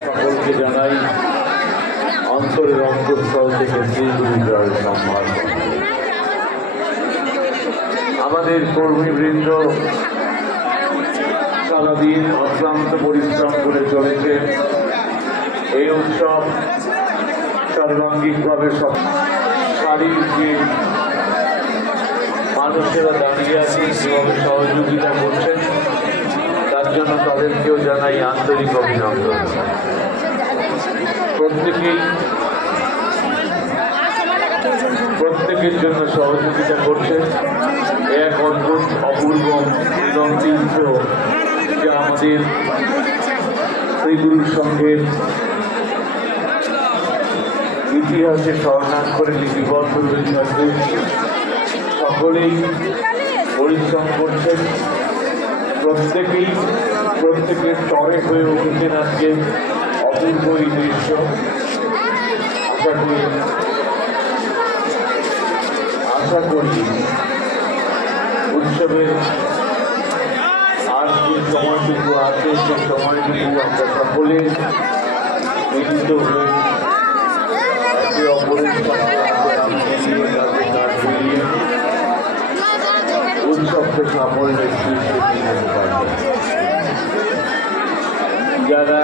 সকলকে জানাই অন্তরের অন্তঃস্থল থেকে শ্রীগুরু জয় সম্মান। আমাদের কর্মীবৃন্দ সারাদিন অক্লান্ত পরিশ্রম করে চলেছে। এই উৎসব সর্বাঙ্গিকভাবে শারীরিক যে মানুষেরা দাঁড়িয়ে আছে যেভাবে সহযোগিতা করছেন তার জন্য তাদেরকেও জানাই আন্তরিক অভিনন্দন। প্রত্যেকের জন্য সহযোগিতা করছেন এক অদ্ভুত অপূর্ব এবং তীর্থ যা আমাদের শ্রীগুরুর সঙ্গের ইতিহাসে স্বর্ণাক্ষরে লিপিবদ্ধ রয়েছে। সকলেই পরিশ্রম করছেন, প্রত্যেকের তরে হয়ে উঠেছেন আজকে অপূর্ব এই দৃশ্য। আশা করি উৎসবের আর যে সময়টুকু আছে সে সময়টুকু আমরা সকলে মিলিত হয়ে অপরের উৎসবকে সাফল্যের শীর্ষে নিয়ে যেতে পারবে। যারা